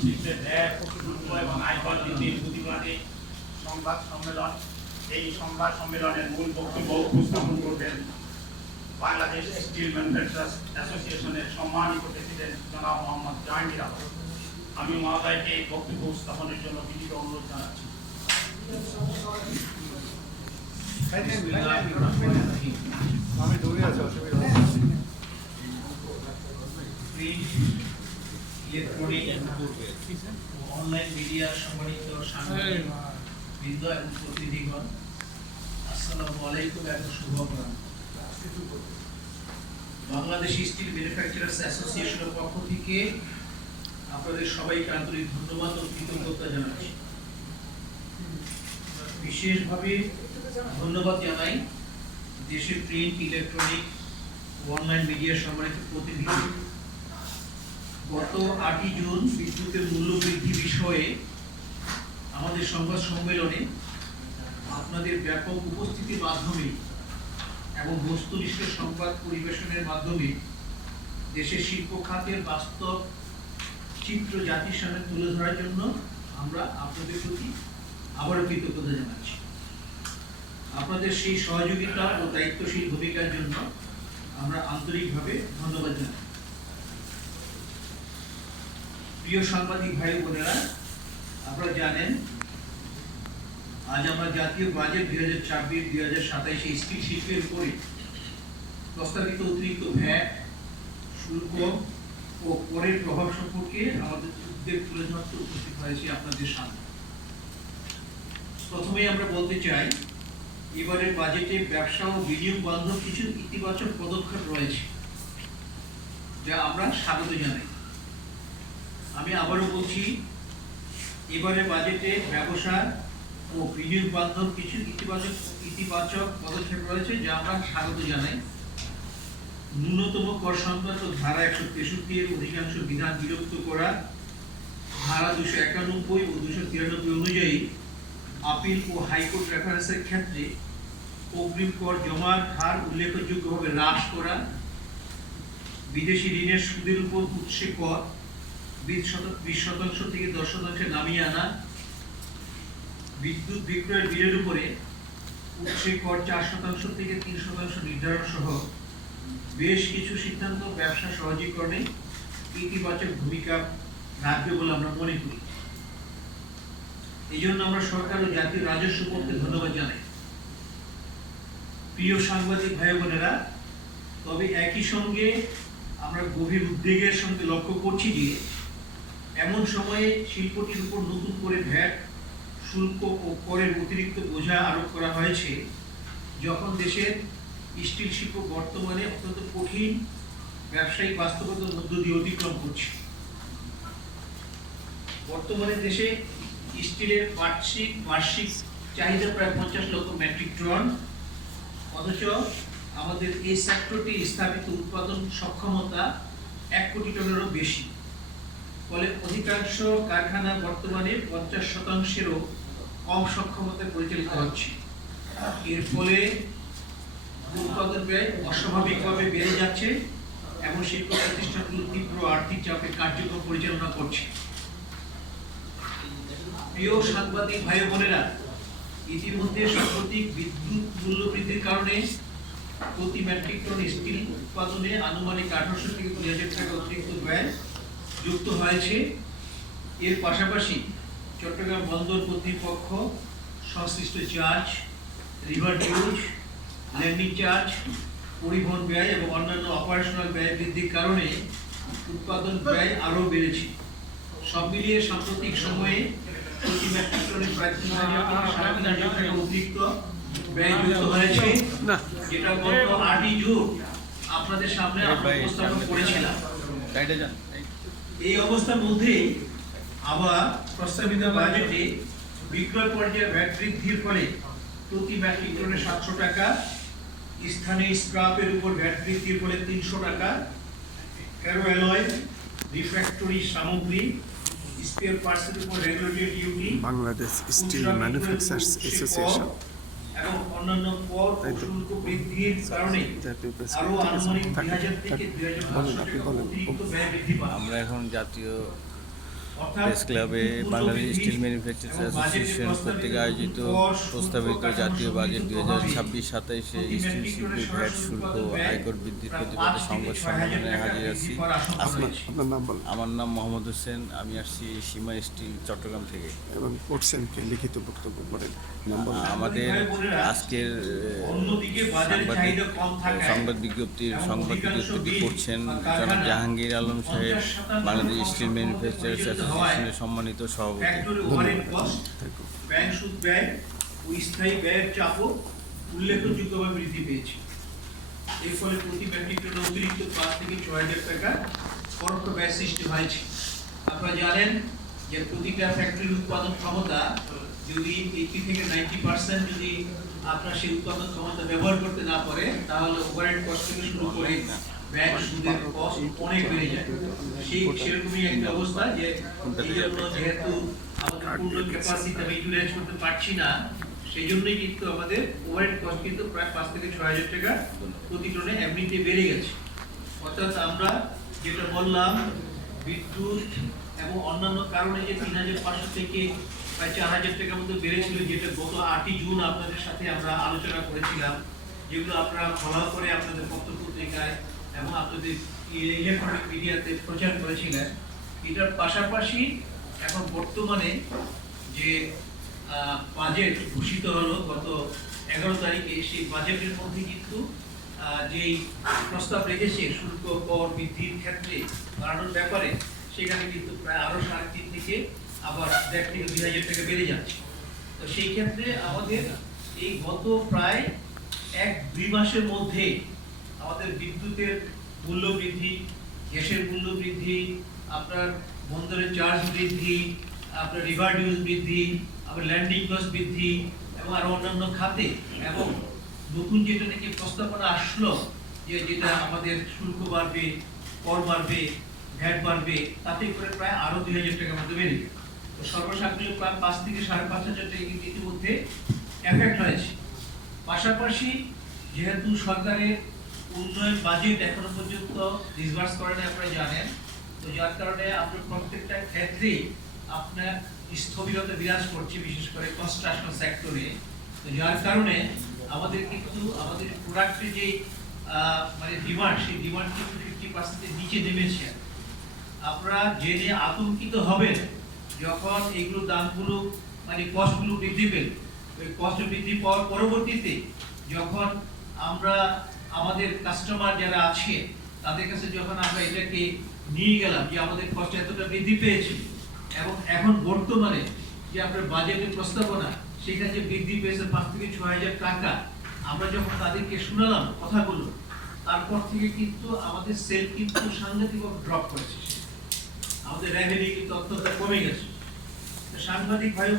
বিশিষ্ট ন্যায় এবং আইন নীতির প্রতিবাদে সংবাদ সম্মেলন। এই সংবাদ সম্মেলনের মূল বক্তব্য উপস্থাপন করবেন বাংলাদেশ স্টিল ম্যানুফ্যাকচারার্স অ্যাসোসিয়েশনের সম্মানিত প্রেসিডেন্ট জনাব মোহাম্মদ জাহাঙ্গীর আলম। আমি মহোদয়কে বক্তব্য উপস্থাপনের জন্য বিনীত অনুরোধ জানাচ্ছি। ইলেকট্রনিক অনলাইন মিডিয়ার সম্মানিত সাংবাদিকবৃন্দ এবং প্রতিনিধিগণ, আসসালামু আলাইকুম এবং শুভকামনা। বাংলাদেশ স্টিল ম্যানুফ্যাকচারার্স অ্যাসোসিয়েশনের পক্ষ থেকে আপনাদের সবাইকে আন্তরিক ধন্যবাদ ও কৃতজ্ঞতা জানাচ্ছি। বিশেষভাবে ধন্যবাদ জানাই দেশের প্রিন্ট, ইলেকট্রনিক ও অনলাইন মিডিয়ার সম্মানিত প্রতিনিধি। গত 8 জুন বিদ্যুতের মূল্য বৃদ্ধি বিষয়ে আমাদের সংবাদ সম্মেলনে আপনাদের ব্যাপক উপস্থিতির মাধ্যমে এবং বস্তুনিষ্ঠ সংবাদ পরিবেশনের মাধ্যমে দেশের শিল্প খাতের বাস্তব চিত্র জাতির সামনে তুলে ধরার জন্য আমরা আপনাদের প্রতি আবারও কৃতজ্ঞতা জানাচ্ছি। আপনাদের সেই সহযোগিতা ও দায়িত্বশীল ভূমিকার জন্য আমরা আন্তরিকভাবে ধন্যবাদ জানাই। প্রিয় সাংবাদিক ভাই বোনেরা, আপনারা জানেন আজ আমরা জাতীয় বাজেট 2024-2027 স্টিল শিল্পের উপরে প্রস্তাবিত অতিরিক্ত ভ্যাট, শুল্ক ও করের প্রভাব সম্পর্কে আমাদের উদ্বেগ তুলে ধরতে উপস্থিত হয়েছে আপনাদের সামনে। প্রথমেই আমরা বলতে চাই, এবারের বাজেটে ব্যবসা ও বিনিয়োগ বান্ধব কিছু ইতিবাচক পদক্ষেপ রয়েছে, যা আমরা স্বাগত জানাই। আমি আবারও বলছি, এবারে বাজেটে ব্যবসা ও বিনিয়োগ বান্ধব কিছু ইতিবাচক পদক্ষেপ রয়েছে, যা আমরা স্বাগত জানাই। ন্যূনতম কর সংক্রান্ত ধারা 163 এর অধিকাংশ বিধান বিলুপ্ত করা, ধারা 291 ও 293 অনুযায়ী আপিল ও হাইকোর্ট রেফারেন্সের ক্ষেত্রে অগ্রিম কর জমার হার উল্লেখযোগ্যভাবে হ্রাস করা, বিদেশি ঋণের সুদের উপর উৎসে কর 20% থেকে 10% নামিয়ে আনা, বিদ্যুৎ বিক্রয়ের বিলের উপরে উৎসে কর 4% থেকে 3% নির্ধারণ সহ বেশ কিছু সিদ্ধান্ত ব্যবসা সহজীকরণে ইতিবাচক ভূমিকা রাখবে বলে আমরা মনে করি। এই জন্য আমরা সরকার ও জাতীয় রাজস্ব বোর্ডকে ধন্যবাদ জানাই। প্রিয় সাংবাদিক ভাই বোনেরা, তবে একই সঙ্গে আমরা গভীর উদ্বেগের সঙ্গে লক্ষ্য করছি যে এমন সময়ে শিল্পটির উপর নতুন করে ভ্যাট, শুল্ক ও করের অতিরিক্ত বোঝা আরোপ করা হয়েছে, যখন দেশের স্টিল শিল্প বর্তমানে অত্যন্ত কঠিন ব্যবসায়িক বাস্তবতার মধ্য দিয়ে অতিক্রম করছে। বর্তমানে দেশে স্টিলের বার্ষিক চাহিদা প্রায় 50 লক্ষ মেট্রিক টন, অথচ আমাদের এই সেক্টরটি স্থাপিত উৎপাদন সক্ষমতা 1 কোটি টনেরও বেশি। ফলে অধিকাংশ কারখানা বর্তমানে 50%-এরও কম সক্ষমতায় পরিচালিত হচ্ছে। এর ফলে উৎপাদন ব্যয় অস্বাভাবিকভাবে বেড়ে যাচ্ছে এবং শিল্প প্রতিষ্ঠানগুলো তীব্র আর্থিক চাপে কার্যক্রম পরিচালনা করছে। প্রিয় সাংবাদিক ভাই বোনেরা, ইতিমধ্যে সাম্প্রতিক বিদ্যুৎ মূল্য বৃদ্ধির কারণে প্রতি মেট্রিক টন স্টিল উৎপাদনে আনুমানিক 1800 থেকে 2000 টাকা অতিরিক্ত ব্যয় যুক্ত হয়েছে। এর পাশাপাশি চট্টগ্রাম বন্দর কর্তৃপক্ষ সংশ্লিষ্ট charge, river dues, landing charge, পরিবহন ব্যয় এবং অন্যান্য অপারেশনাল ব্যয় বৃদ্ধির কারণে উৎপাদন ব্যয় আরও বেড়েছে। সব মিলিয়ে সাম্প্রতিক সময়ে প্রতি মেট্রিক টনে প্রায় 3000 থেকে 3500 টাকা অতিরিক্ত ব্যয় যুক্ত হয়েছে, যেটা গত 8 জুন আপনাদের সামনে আমরা উপস্থাপন করেছিলাম। এই অবস্থার মধ্যে আবার প্রস্তাবিত বাজেটে বিক্রয় পর্যায়ে ভ্যাট বৃদ্ধির ফলে প্রতি মেট্রিক টনে 700 টাকা, স্থানীয় স্ক্র্যাপের উপর ভ্যাট বৃদ্ধির ফলে 300 টাকা, ফেরোঅ্যালয়, রিফ্র্যাক্টরি সামগ্রী, স্পেয়ার পার্টসের উপর regulatory duty, Bangladesh still manufacturers association এবং অন্যান্য কর ও শুল্ক বৃদ্ধির কারণে আরো আনুমানিক 2000 থেকে 2500 টাকা অতিরিক্ত ব্যয় বৃদ্ধি পায়। আমরা এখন জাতীয় প্রেস ক্লাবে বাংলাদেশ স্টিল ম্যানুফ্যাকচারার্স অ্যাসোসিয়েশন কর্তৃক আয়োজিত প্রস্তাবিত জাতীয় বাজেট 2026-27-এ স্টিল শিল্পের ভ্যাট শুল্ক আয়কর বৃদ্ধির প্রতিবাদে সংবাদ সম্মেলনে হাজির আছি। আপনার নাম বলেন আমার নাম মোহাম্মদ হোসেন, আমি আসছি সীমা স্টিল চট্টগ্রাম থেকে। এবং করছেন কি লিখিত বক্তব্য করেন নাম বলেন। আমাদের আজকের সংবাদ বিজ্ঞপ্তি করছেন জনাব জাহাঙ্গীর আলম সাহেব, বাংলাদেশ স্টিল ম্যানুফ্যাকচারার্স অ্যাসোসিয়েশনের সম্মানিত সভাপতি। ব্যাংক সুদ ব্যয় ও স্থায়ী ব্যয়ের চাপও উল্লেখযোগ্যভাবে বৃদ্ধি পেয়েছে। এর ফলে প্রতি মেট্রিক টনে অতিরিক্ত 5 থেকে 6,000 টাকা পরোক্ষ ব্যয় সৃষ্টি হয়েছে। আপনারা জানেন যে প্রতিটা ফ্যাক্টরির উৎপাদন ক্ষমতা যদি 80 থেকে 90% যদি আপনার সেই উৎপাদন ক্ষমতা ব্যবহার করতে না পারে, তাহলে ওভারহেড কস্ট থেকে শুরু করে ব্যাংক সুদের কস্ট অনেক বেড়ে যায়। সেরকমই একটা অবস্থা যে এই জন্য যেহেতু আমাদের পূর্ণ ক্যাপাসিটি আমি ইউটিলাইজ করতে পারছি না, সেই জন্যই কিন্তু আমাদের ওভারহেড কস্ট কিন্তু প্রায় 5 থেকে 6,000 টাকা প্রতি টনে এমনিতে বেড়ে গেছে। অর্থাৎ আমরা যেটা বললাম, বিদ্যুৎ এবং অন্যান্য কারণে যে 3,500 থেকে প্রায় 4,000 টাকার মতো বেড়েছিল, যেটা গত 8ই জুন আপনাদের সাথে আমরা আলোচনা করেছিলাম, যেগুলো আপনারা ফলো করে আপনাদের পত্রপত্রিকায় এবং আপনাদের ইলেকট্রনিক মিডিয়াতে প্রচার করেছিলেন। এটার পাশাপাশি এখন বর্তমানে যে বাজেট ঘোষিত হলো গত 11 তারিখে, সেই বাজেটের মধ্যে কিন্তু যেই প্রস্তাব রেখেছে শুল্ক কর বৃদ্ধির ক্ষেত্রে বাড়ানোর ব্যাপারে, সেখানে কিন্তু প্রায় আরো 3.5 থেকে আবার 1.5 থেকে 2,000 টাকা বেড়ে যাচ্ছে। তো সেই ক্ষেত্রে আমাদের এই গত প্রায় 1-2 মাসের মধ্যে আমাদের বিদ্যুতের মূল্য বৃদ্ধি, গ্যাসের মূল্য বৃদ্ধি, আপনার বন্দরের চার্জ বৃদ্ধি, আপনার রিভার ডিউজ বৃদ্ধি, আবার ল্যান্ডিং কস্ট বৃদ্ধি এবং আরো অন্যান্য খাতে, এবং নতুন যেটা নাকি প্রস্তাবনা আসলো যে যেটা আমাদের শুল্ক বাড়বে, কর বাড়বে, ভ্যাট বাড়বে, তাতে করে প্রায় আরো 2,000 টাকার মতো বেড়ে যাবে। তো সর্বসাকুল্যে প্রায় 5 থেকে 5,500 টাকা কিন্তু ইতিমধ্যে এফেক্ট হয়েছে। পাশাপাশি যেহেতু সরকারের উন্নয়ন বাজেট এখনো পর্যন্ত ডিসবার্স করে না, আপনারা জানেন, তো যার কারণে আপনার প্রত্যেকটা ক্ষেত্রে আপনার স্থবিরতা বিরাজ করছে, বিশেষ করে কনস্ট্রাকশন সেক্টরে। তো যার কারণে আমাদের কিন্তু আমাদের প্রোডাক্টের যে মানে ডিমান্ড, সেই ডিমান্ড কিন্তু 50% এর নিচে নেমেছে। আপনারা জেনে আতঙ্কিত হবেন যখন এইগুলো দামগুলো মানে কস্টগুলো বৃদ্ধি পেল। ওই কস্ট বৃদ্ধি পাওয়ার পরবর্তীতে যখন আমরা আমাদের কাস্টমার যারা আছে তাদের কাছে যখন আমরা এটাকে নিয়ে গেলাম যে আমাদের কস্ট এতটা বৃদ্ধি পেয়েছে, এবং এখন বর্তমানে যে আপনার বাজেটের প্রস্তাবনা সেখানে যে বৃদ্ধি পেয়েছে 5 থেকে 6,000 টাকা, আমরা যখন তাদেরকে শোনালাম কথাগুলো, তারপর থেকে কিন্তু আমাদের সেল কিন্তু সাংঘাতিকভাবে ড্রপ করেছে, আমাদের রেভিনিউ কিন্তু অত্যন্ত কমে গেছে। সাংঘাতিক ভাবে